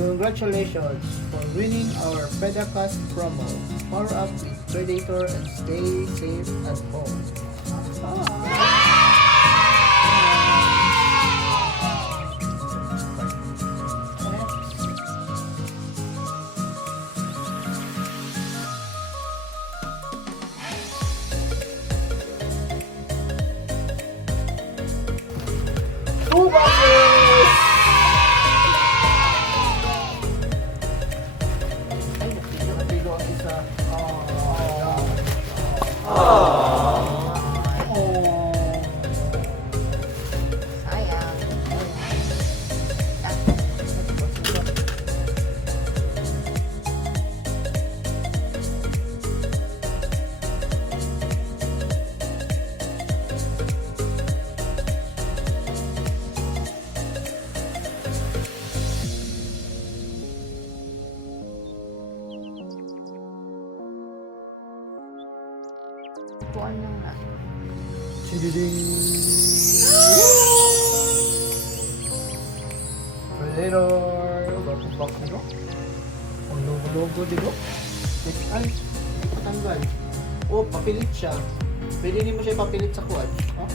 Congratulations for winning our Pedacast promo. Power up with Predator and stay safe at home. Two boxes! Ay, napilo ang isa. Sayang. Buwan lang na. Chididing! Predator! Bagong box nito. Ang logo-logo dito. Ay, patanggal. Oh, papilit siya. Pwede din mo siya ipapilit sa kuwan. Oh?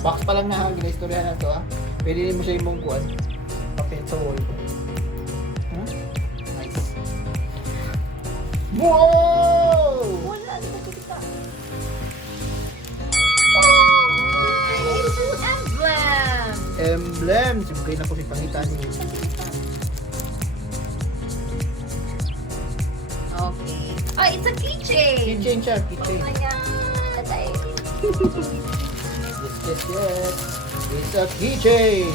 Box pa lang na, ginaistoryahan na to, ah. Pwede din mo siya imong kuwan. Papilit sa wall. Huh? Nice. Wow! Wala, di ko kita. Emblem! Emblem! Siyempre na ko si pangitan niyo. Okay. Oh, it's a keychain! Keychain siya, Oh keychain. my God! Yes. It's a keychain.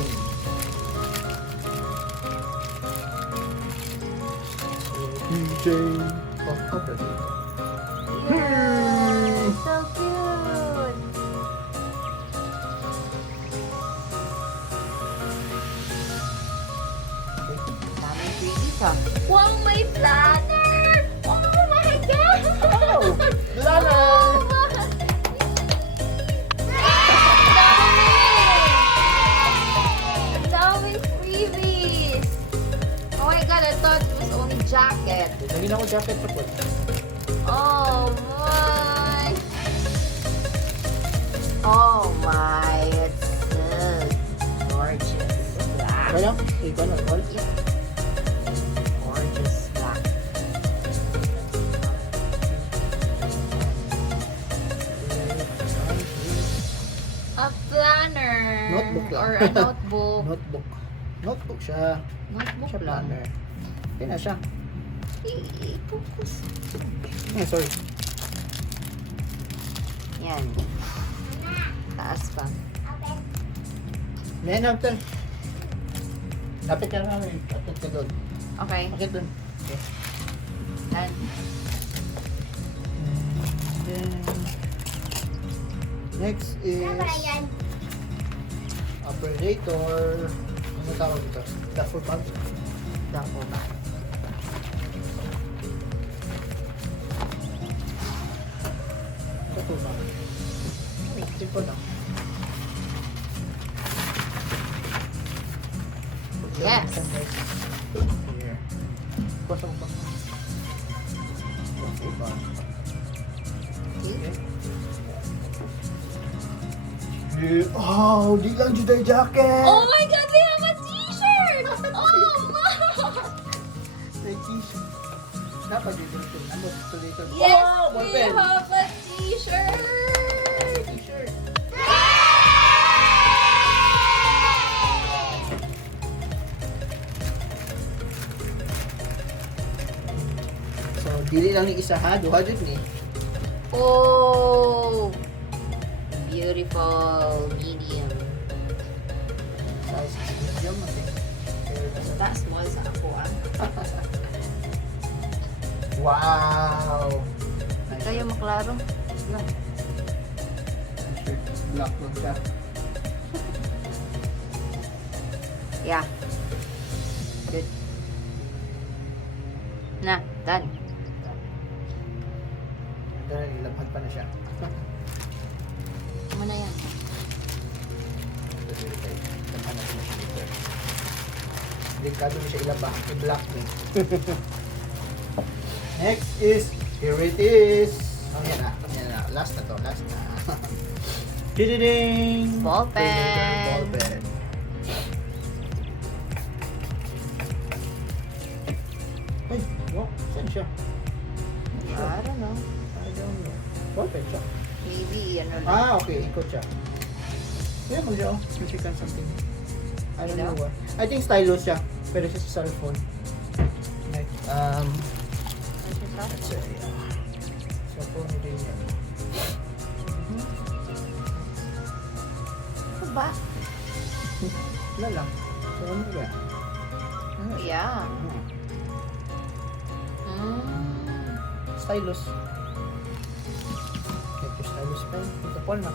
Keychain. Oh, Predator. Yeah, so cute! Daming freebies ha. Wow, may planner! Oh my God! Oh, planner! Oh my- Ang daming freebies! Oh my God, I thought it was only jacket. Nagin ako jacket pa po. Oh my! Oh my! It's so gorgeous. Black. Kaya? Ikaw na, call? Gorgeous black. A planner. Notebook lang. Or a notebook. Notebook. Notebook siya. Notebook Siya lang. planner. Yan na siya. I-focus. Sorry. Yan. Taas pa. Yan, after. Lapit ka namin. Lapit ka doon. Okay. Bakit doon? Okay. Done. Then, next is a Predator. Ano tawag ito? Duffel bag? Double bag. Duffel bag. Simple lang. Yes. Here. Pasok pa. Duffel bag. Okay. Oh, di lang Juday jacket! Oh my God, we have a t-shirt! Oh my! May t-shirt. Dapat dito ito. Ano ito dito? Yes, Oh, we ballpen. have a t-shirt! T-shirt. So, dili lang ni isa ha. Duha jud ni. Oh! Beautiful medium. Size medium man din. So that's small sa ako ah. Wow! Hindi kayo maklaro. No. T-shirt. Black lang siya. Yeah. Good. Na, done. Dahil ilabhad pa na siya. Tama na yan. Delikado mo siya ilaba. I-block mo. Next is, here it is. Oh, yan na. Yan na. Last na to. Last na. Ding! Ball pen. Ball pen. Ay, wow. Saan siya? I don't know. I don't know. Ball pen siya. Maybe, ano lang. Ah, okay. Ikot siya. Yeah, mo siya. Significant something. I don't know what. I think stylus siya. Pero siya sa cellphone. Like, Ano siya sa? let's say, cellphone din yan. Ano ba? Wala lang. So, ano ba? Ano siya? Yeah. Stylus. Get your stylus pen. Ito po na.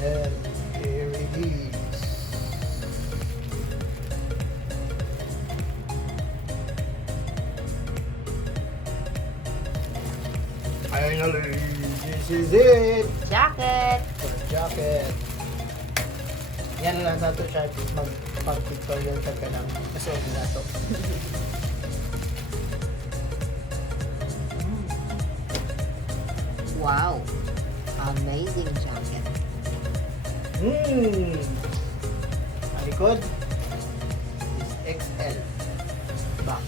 And here it is. Finally, this is it. Jacket. For jacket. Yan lang nato siya mag-pictorial ka ng kasuot na to. Wow. Amazing jacket. Ang likod is XL box.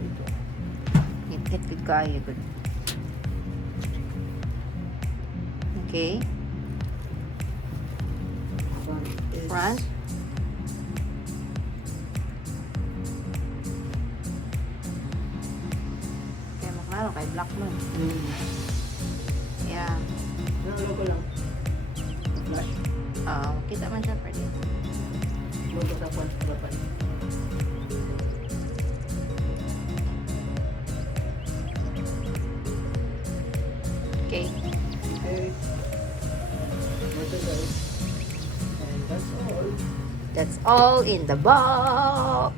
Ito. Hit kaya good. Okay. Front. Kaya maklaro kay black man. Yeah. Ano logo lang? Flash. Kita man siya pwede. Logo sa pan. Okay. Okay. Ito guys. And that's all. That's all in the box.